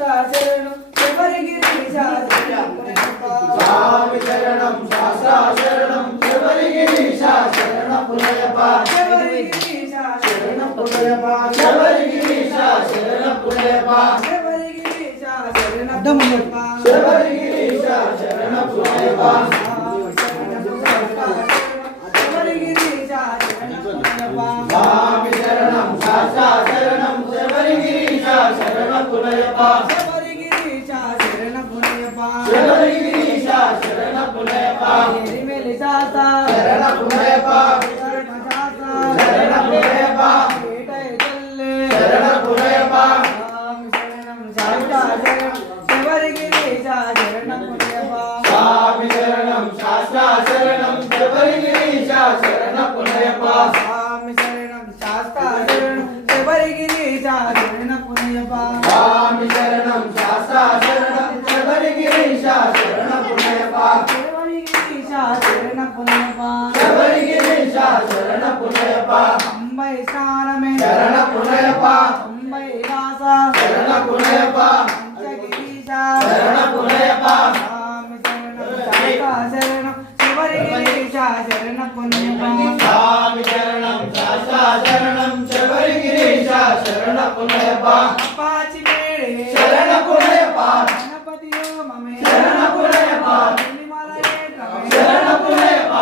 శాస్త్ర శరణం శబరిగిరీశ శరణం స్వామి శరణం శాస్త్ర శరణం శబరిగిరీశ శరణం పునయప్ప శబరిగిరీశ శరణం పునయప్ప శబరిగిరీశ శరణం పునయప్ప శబరిగిరీశ శరణం పునయప్ప శబరిగిరీశ శరణం పునయప్ప స్వామి శరణం శాస్త్ర శరణం శబరిగిరీశ శరణం పునయప్ప శబరిగిరీశ శరణం పునయప్ప శబరిగిరీశ శరణం పునయప్ప ఎరిమెలి శాస్త్ర శరణం పునయప్ప శరణం పునయప్ప శరణం పునయప్ప స్వామి శరణం శాస్త్ర శరణం శబరిగిరీశ శరణం పునయప్ప స్వామి శరణం శాస్త్ర శరణం శబరిగిరీశ శరణం పునయప్ప స్వామి శరణం శాస్త్ర శరణం శబరిగిరీశ శరణం పునయప్ప శబరిగిరీశ శరణం పునయప్ప శబరిగిరీశ శరణం పునయప్ప అంబై స్నానమే శరణం పునయప్ప అంబై వాస శరణం పునయప్ప పంచగిరీశ శరణం పునయప్ప స్వామి శరణం శాస్త్ర శరణం శబరిగిరీశ శరణం పునయప్ప స్వామి శరణం శాస్త్ర శరణం శబరిగిరీశ శరణం పునయప్ప అపాచి మేడే శరణం పునయప్ప గణపతి ఓమమే శరణం పునయప్ప శరణం పునయప్ప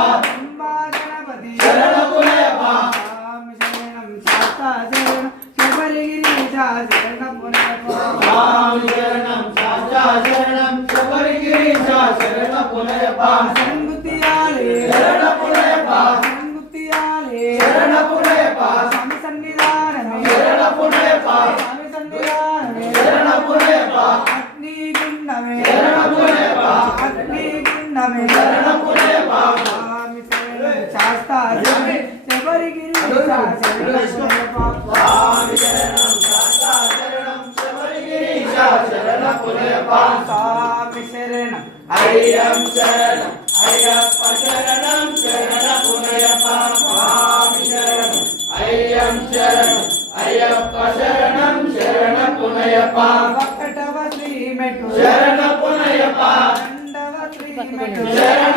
గణపతి శరణం పునయప్ప స్వామి శరణం శాస్త్ర శరణం శబరిగిరీశ శరణం పునయప్ప స్వామి శరణం శాస్త్ర శరణం శబరిగిరీశ శరణం పునయప్ప సంగుతియాలే శరణం పునయప్ప సంగుతియాలే శరణం పునయప్ప స్వామి సన్నిధానమే శరణం పునయప్ప స్వామి సన్నిధానమే శరణం పునయప్ప అగ్నిగుండమే శరణం పునయప్ప అగ్నిగుండమే శరణం పునయప్ప స్వామి శరణం శాస్త్ర శరణం శబరిగిరీశ శరణం పునయప్ప స్వామి శరణం శాస్త్ర శరణం శబరిగిరీశ శరణం పునయప్ప స్వామి శరణం అయ్యం శరణం అయ్యప్ప శరణం శరణం పునయప్ప స్వామి శరణం అయ్యం శరణం అయ్యప్ప శరణం శరణం పునయప్ప ఒకటవ శ్రీ మెట్టు శరణం పునయప్ప రెండవ శ్రీ మెట్టు శరణం